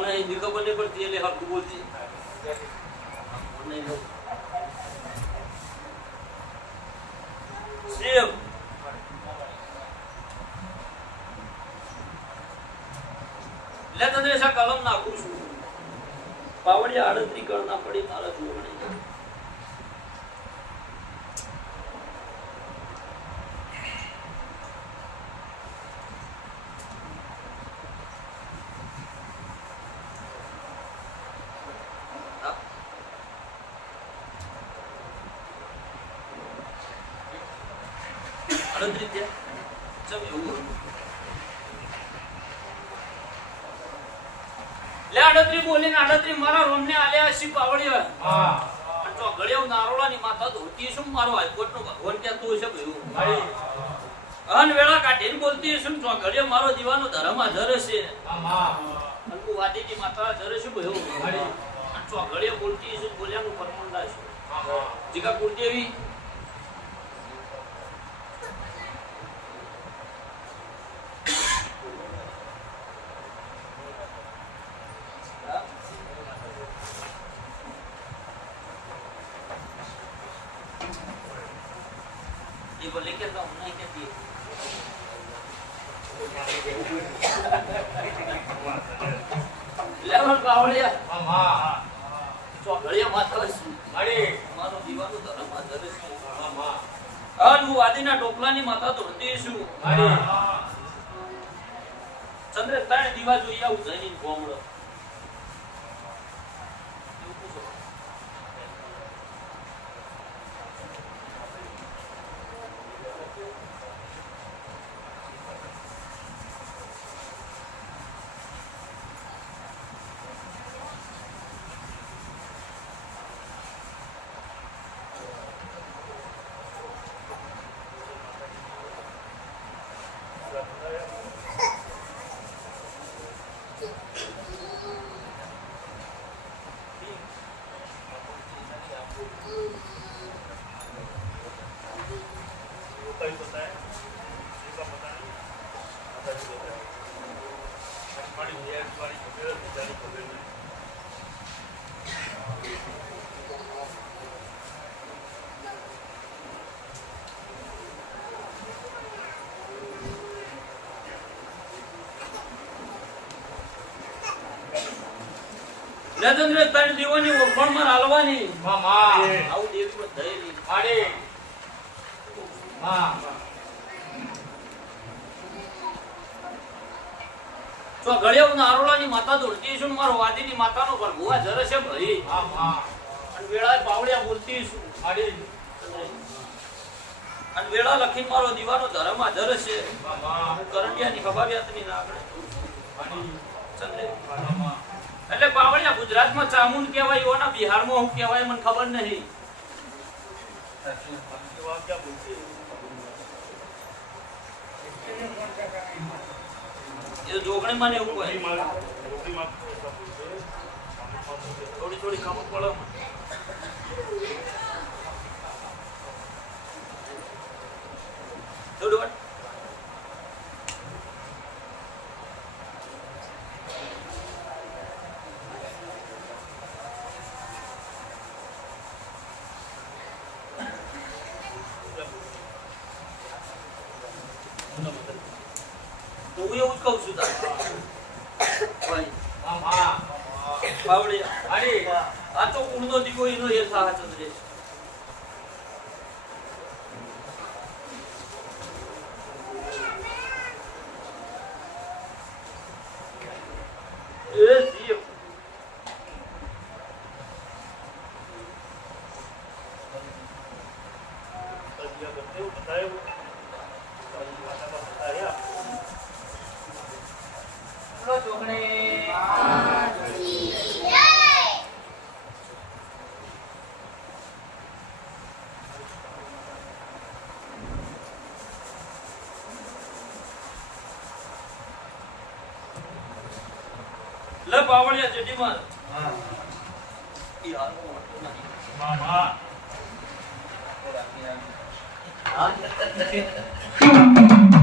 મને હિન્દી ખબર નહીં પડતી, એટલે હરખું બોલતી. નહીં સેમ લે તને કલમ નાખું છું. પાવડિયા આડત્રી કળ ના પડી મારા જોડણી આડત્રી થયા ચમ એવું લે આડત્રી બોલીને આડત્રી મારા રોમને આલ્યા શી પાવડિયા હા. અને તો ગળ્યો નારોળાની માથા ધોતી શું મારો હાઈકોર્ટ નો ભગવાન કહેતું હશે ભયું અન વેળા કાઢીને બોલતી ને તો ગળ્યો મારો દીવાનો ધર્મ હાજર છે. હા. અને હું માથા હશે ભયું અને તો બોલતી બોલ્યાનું પરમંડા છે કુળદેવી હા? એ બોલે કે તો નહીં કહેતી માથા મારો દીવાનો ધર્મ છે અન હું. વાદીના ટોપલાની માથા ધોતી છું ચંદ્ર ત્રણ દીવા જોઈ આવું જઈને ગોમડો એવું પૂછો. ચંદ્ર ત્રણ દીવાની ઓળખણમાં હાલવાની આવું દેવી બધાય તો ગળ્યો નારોળાની માતા દોડતી છું મારો વાદીની માતાનો ભરગુવા જરે છે ભાઈ. અને વેળા પાવડિયા બોલતી છું. અને વેળા લખી મારો દીવાનો ધર્મ હાજર છે. કરંડિયાની ખબાવ્યાતની ના આગળ ચંદ્રે. એટલે બાવળિયા ગુજરાતમાં ચામુન કહેવાય ઓના બિહારમાં હું કહેવાય મને ખબર નહીં એ જોગણી મને એવું કહે થોડી થોડી ખબર પડે મને. થોડું વાર. તો હું એવું જ કહું છું તારે. ભાઈ, બાવળિયા. આ તો કુળનો દીકો એનો એ થા ચંદ્રેશ એ જીવ. લે બાવળિયા જેટીમાં ઈ હાલમાં વાંધો નહીં.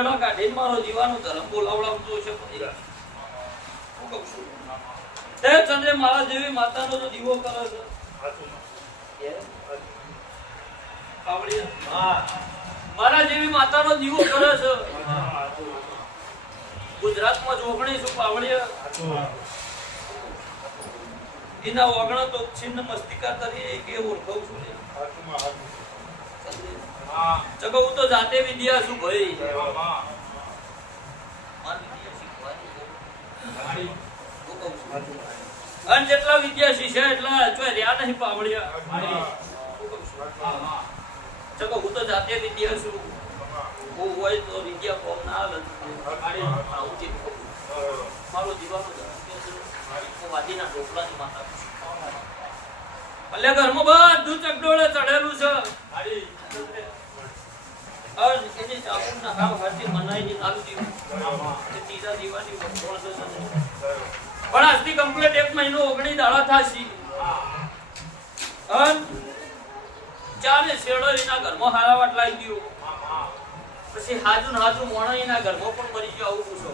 અન વેળા કાઢીને મારો છે છું મારા જેવી માતાનો તો દીવો કરે છે. મારા જેવી છે જોગણી શું પાવડીયા એના ઓગણ તો છિન્ન મસ્તિકા તરીકે ઓળખાવ છું. ચકો હું તો જાતે વિદ્યા છું ભાઈ. અને જેટલા વિદ્યાર્થી છે એટલા ચોય રહ્યા નહીં છું. ચકો હું તો જાતે વિદ્યા છું હું હોય તો વિદ્યા કોમ ના આવું. મારો દીવાનો માતા ઘરમાં બધું ચકડોળે ચડેલું છે અન હાવ હાથી મનાઈની નાલ દીવું. એ ત્રીજા તને. પણ આજથી કમ્પ્લીટ એક મહિનો ઓગણી દાડા થશે ચારે શેડો એના ઘરમાં હારાવાટ લાગી ગયો પછી હાજુ ને હાજુ મોણો એના ઘરમાં પણ મરી ગયો, આવું પૂછો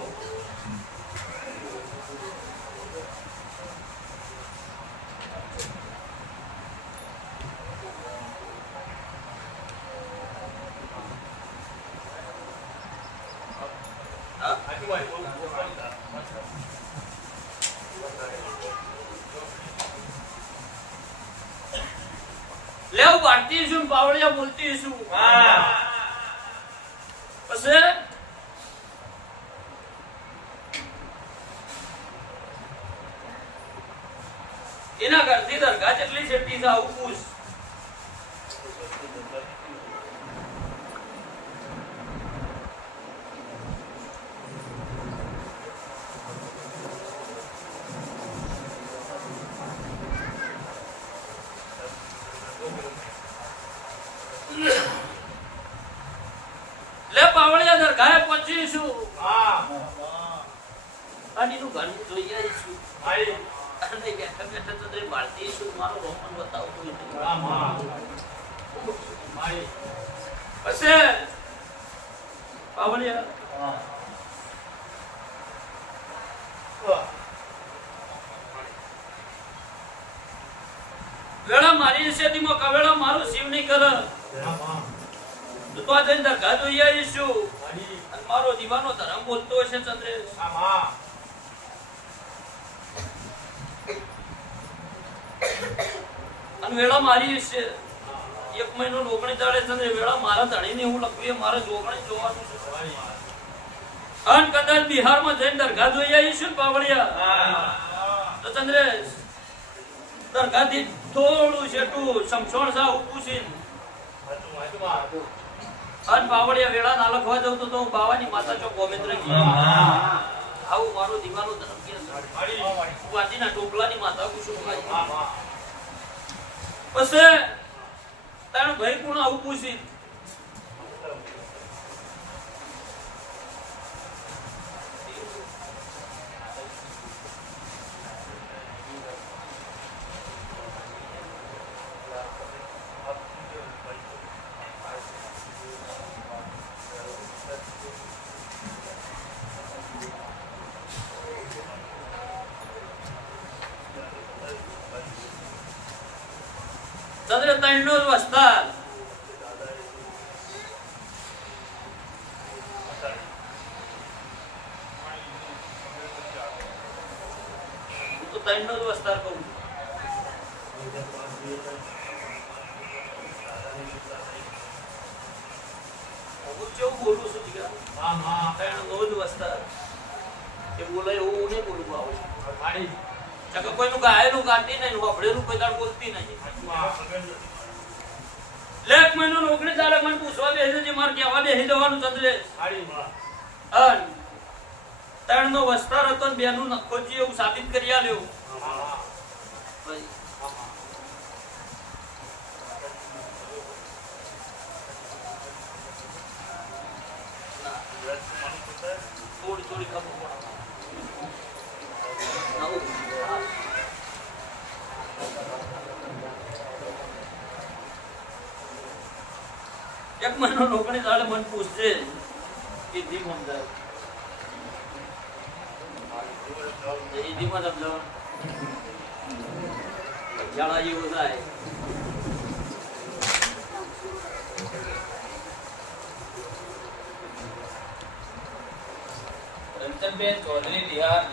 છું ને બોલતી છું પછી? એના ઘરથી દરગાહ જેટલી જેટલી છે આવું પૂછ લે પહોંચીશું અને એનું ઘર જોઈ આવીશું. અને બેઠા બેઠા તો તે બાળતી છું મારો રોમન બતાવતો પછી પાવળિયા વેળા મારી શેતીમાં કવેળા મારું શિવ નહીં કરે. તો જઈને દરગાહ જોઈ આવીશું. મારો દીવાનો ધર્મ બોલતો હશે ચંદ્રેશ અને વેળા મારી છે એક મહિનો લોગણી દાડે ચંદ્ર વેળા મારા ધણીને હું લખવી મારે જોગણી જોવાનું છે. અન કદાચ બિહારમાં જઈને દરગાહ જોઈ આવીશું પાવડિયા તો ચંદ્રેશ દરગાહથી થોડું છેટું સમસણ સા પૂછીને અને બાવળિયા વેળા ના લખવા જવું તો તો હું બાવાની માતા ચોક ગોવિંદ્ર આવું મારો દીવાનો ધર્મ કે વાજીના ટોપલાની માતા કુસુમ પછી તારું ભાઈ કોણ આવું પૂછી? ચંદ્ર ત્રણનો જ વસ્તાર હું ત્રણનો જ વસ્તાર કહું છું. હું કેવું બોલું છું જીગા? ત્રણનો જ વસ્તાર. એ બોલાય એવું નહીં બોલવું આવું કારણ કે કોઈનું ગાયેલું ગાતી નહીં વાપરેલું કોઈ દાડ બોલતી નહીં. લે મહિનો નોકરી તારે મને પૂછવા બેસી મારે કહેવા બેસી જવાનું ચંદ્રેશ અન ત્રણ નો વસ્ત્ર હતો ને બેનું નખો એવું સાબિત કરી આલ્યો. થોડી થોડી ખબર પડે. એક મહિનો નોકરી ચાલે મને પૂછશે કે દીપ સમજાય એ ધીમાં સમજાવવાનું ઝાડા જેવું થાય. રંજનબેન ચૌધરી, બિહાર.